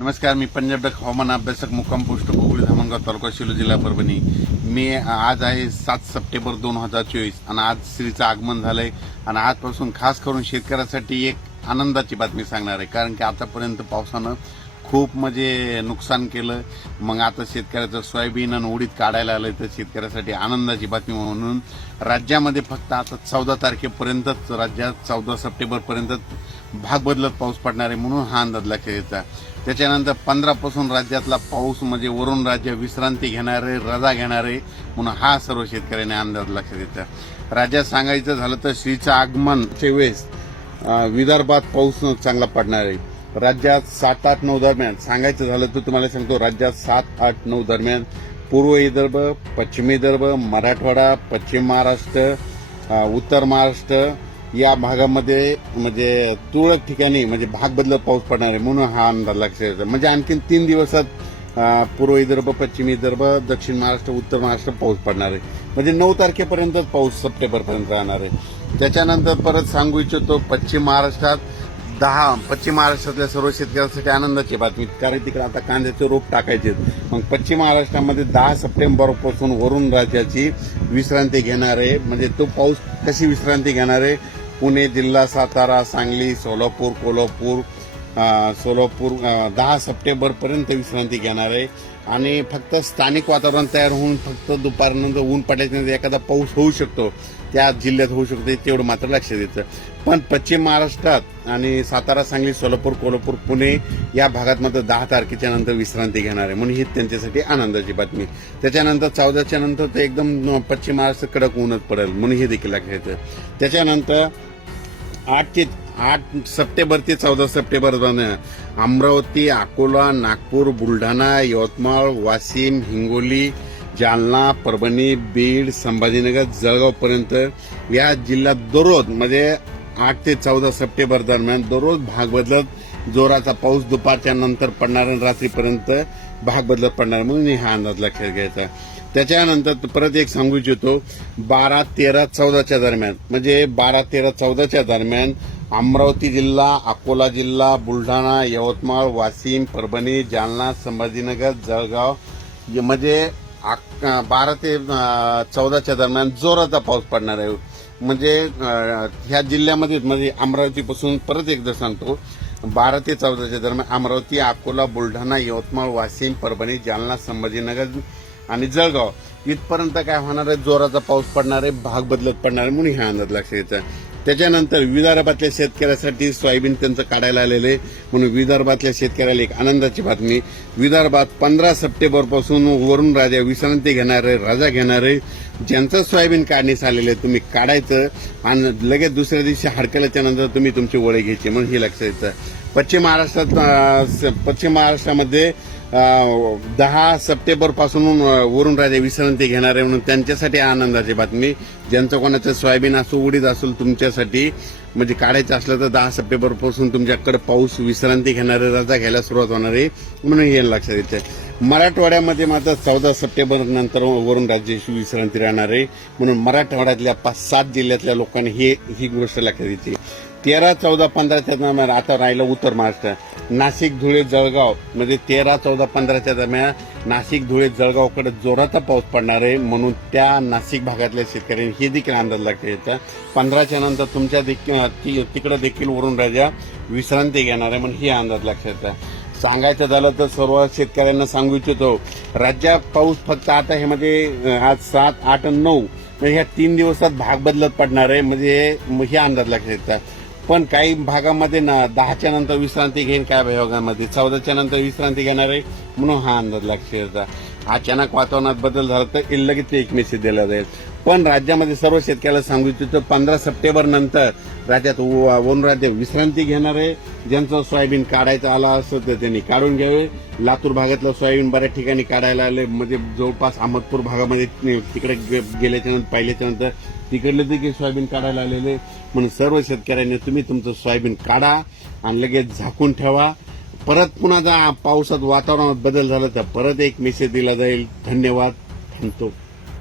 नमस्कार मी पंजाब हवामान अभ्यासक मुक्काम पोस्ट कोकळी धामणगाव तालुका शिलो जिल्हा परभणी मी आज आहे सात सप्टेंबर दोन हजार चोवीस आणि आज श्रीचं आगमन झालंय आणि आजपासून खास करून शेतकऱ्यासाठी एक आनंदाची बातमी सांगणार आहे कारण की आतापर्यंत पावसानं खूप म्हणजे नुकसान केलं मग आता शेतकऱ्याचं सोयाबीन आणि उडीद काढायला आलं तर शेतकऱ्यासाठी आनंदाची बातमी म्हणून राज्यामध्ये फक्त आता चौदा तारखेपर्यंतच राज्यात चौदा सप्टेंबरपर्यंतच भाग बदलत पाऊस पडणार आहे म्हणून हा अंदाज लक्षात यायचा त्याच्यानंतर पंधरापासून राज्यातला पाऊस म्हणजे वरून राज्य विश्रांती घेणार आहे रजा घेणार आहे म्हणून हा सर्व शेतकऱ्यांनी अंदाज लक्ष यायचा राज्यात सांगायचं झालं तर श्रीचं आगमनच्या वेळेस विदर्भात पाऊस चांगला पडणार आहे राज्यात सात आठ नऊ दरम्यान सांगायचं झालं तर तुम्हाला सांगतो राज्यात सात आठ नऊ दरम्यान पूर्व विदर्भ पश्चिम विदर्भ मराठवाडा पश्चिम महाराष्ट्र उत्तर महाराष्ट्र या भागामध्ये म्हणजे तुरळक ठिकाणी म्हणजे भाग बदलत पाऊस पडणार आहे म्हणून हा अंदाज लक्ष येतो म्हणजे आणखीन तीन दिवसात पूर्व विदर्भ पश्चिम विदर्भ दक्षिण महाराष्ट्र उत्तर महाराष्ट्र पाऊस पडणार आहे म्हणजे नऊ तारखेपर्यंतच पाऊस सप्टेंबरपर्यंत राहणार आहे त्याच्यानंतर परत सांगू इच्छितो पश्चिम महाराष्ट्रात दहा पश्चिम महाराष्ट्रातल्या सर्व शेतकऱ्यांसाठी आनंदाची बातमी कारण तिकडे आता कांद्याचे रोप टाकायचे मग पश्चिम महाराष्ट्रामध्ये दहा सप्टेंबरपासून वरून राज्याची विश्रांती घेणार आहे म्हणजे तो पाऊस कशी विश्रांती घेणार आहे पुणे जिल्हा सातारा सांगली सोलापूर कोल्हापूर सोलापूर दहा सप्टेंबरपर्यंत विश्रांती घेणार आहे आणि फक्त स्थानिक वातावरण तयार होऊन फक्त दुपारनंतर ऊन पडल्याच्यानंतर एखादा पाऊस होऊ शकतो त्या जिल्ह्यात होऊ शकते तेवढं मात्र लक्ष द्यायचं पण पश्चिम महाराष्ट्रात आणि सातारा सांगली सोलापूर कोल्हापूर पुणे या भागात मात्र दहा तारखेच्या नंतर विश्रांती घेणार आहे म्हणून ही त्यांच्यासाठी आनंदाची बातमी त्याच्यानंतर चौदाच्या नंतर ते एकदम पश्चिम महाराष्ट्र कडक ऊनच पडेल म्हणून हे देखील लक्षात त्याच्यानंतर आठ ते आठ सप्टेंबर ते चौदा सप्टेंबर अमरावती अकोला नागपूर बुलढाणा यवतमाळ वाशिम हिंगोली जालना परभणी बीड संभाजीनगर जळगावपर्यंत या जिल्ह्यात दररोज म्हणजे आठ ते चौदा सप्टेंबर दरम्यान दररोज भाग बदलत जोराचा पाऊस दुपारच्या नंतर पडणार आणि रात्रीपर्यंत भाग बदलत पडणार म्हणून हा अंदाज लक्षात घ्यायचा त्याच्यानंतर परत एक सांगू इच्छितो बारा तेरा चौदाच्या दरम्यान म्हणजे बारा तेरा चौदाच्या दरम्यान अमरावती जिल्हा अकोला जिल्हा बुलढाणा यवतमाळ वाशिम परभणी जालना संभाजीनगर जळगाव म्हणजे बारा ते चौदाच्या दरम्यान जोराचा पाऊस पडणार आहे म्हणजे ह्या जिल्ह्यामध्ये म्हणजे अमरावतीपासून परत एकदा सांगतो बारा ते चौदाच्या दरम्यान अमरावती अकोला बुलढाणा यवतमाळ वाशिम परभणी जालना संभाजीनगर आणि जळगाव इथपर्यंत काय होणार आहे जोराचा पाऊस पडणार आहे भाग बदलत पडणार आहे म्हणून ह्या अंदाज लक्षात आहे त्याच्यानंतर विदर्भातल्या शेतकऱ्यासाठी सोयाबीन त्यांचं काढायला आलेले म्हणून विदर्भातल्या शेतकऱ्याला एक आनंदाची बातमी विदर्भात पंधरा सप्टेंबरपासून वरून राजा विश्रांती आहे राजा घेणार आहे ज्यांचं सोयाबीन काढणीस आलेलं आहे तुम्ही काढायचं आणि लगेच दुसऱ्या दिवशी हडकल्याच्या नंतर तुम्ही तुमची वळे घ्यायचे म्हणून हे लक्ष द्यायचं पश्चिम महाराष्ट्रात पश्चिम महाराष्ट्रामध्ये दहा सप्टेंबर पासून वरुण राजे विश्रांती घेणार आहे म्हणून त्यांच्यासाठी आनंदाची बातमी ज्यांचं कोणाचं सोयाबीन असो उडीद असो तुमच्यासाठी म्हणजे काढायचं असलं तर दहा सप्टेंबर पासून तुमच्याकडे पाऊस विश्रांती घेणारे राजा घ्यायला सुरुवात होणार आहे म्हणून हे लक्षात येते मराठवाड्यामध्ये मात्र चौदा सप्टेंबर नंतर वरून राज्याची विश्रांती राहणार आहे म्हणून मराठवाड्यातल्या पाच सात जिल्ह्यातल्या लोकांनी हे ही गोष्ट लक्षात येते तेरा चौदा पंधराच्या दरम्यान आता राहिलं उत्तर महाराष्ट्र नाशिक धुळे जळगाव म्हणजे तेरा चौदा पंधराच्या दरम्यान नाशिक धुळे जळगावकडे जोराचा पाऊस पडणार आहे म्हणून त्या नाशिक भागातल्या शेतकऱ्यांनी हे देखील अंदाज लागते येत्या पंधराच्या नंतर तुमच्या देखील तिकडं देखील वरून राजा विश्रांती घेणार आहे म्हणून हे अंदाज लक्षात आहे सांगायचं झालं तर सर्व शेतकऱ्यांना सांगू इच्छितो राज्यात पाऊस फक्त आता हे म्हणजे आज सात आठ आणि नऊ म्हणजे ह्या तीन दिवसात भाग बदलत पडणार आहे म्हणजे हे अंदाज लक्षात येतात पण काही भागामध्ये ना दहाच्या नंतर विश्रांती घेईन काय भागामध्ये चौदाच्या नंतर विश्रांती घेणार आहे म्हणून हा अंदाज लक्षात येतात अचानक वातावरणात बदल झाला तर लगेच एक मेसेज दिला जाईल पण राज्यामध्ये सर्व शेतकऱ्याला सांगू इच्छितो पंधरा सप्टेंबर नंतर राज्यात वनराज्य विश्रांती घेणार आहे ज्यांचं सोयाबीन काढायचं आला असं तर त्यांनी काढून घ्यावे लातूर भागातलं सोयाबीन बऱ्याच ठिकाणी काढायला आले म्हणजे जवळपास अहमदपूर भागामध्ये तिकडे गेल्याच्या नंतर पाहिल्याच्या नंतर तिकडले देखील सोयाबीन काढायला आलेले म्हणून सर्व शेतकऱ्यांनी तुम्ही तुमचं सोयाबीन काढा आणि लगेच झाकून ठेवा परत पुन्हा पावसात वातावरणात बदल झाला तर परत एक मेसेज दिला जाईल धन्यवाद थांबतो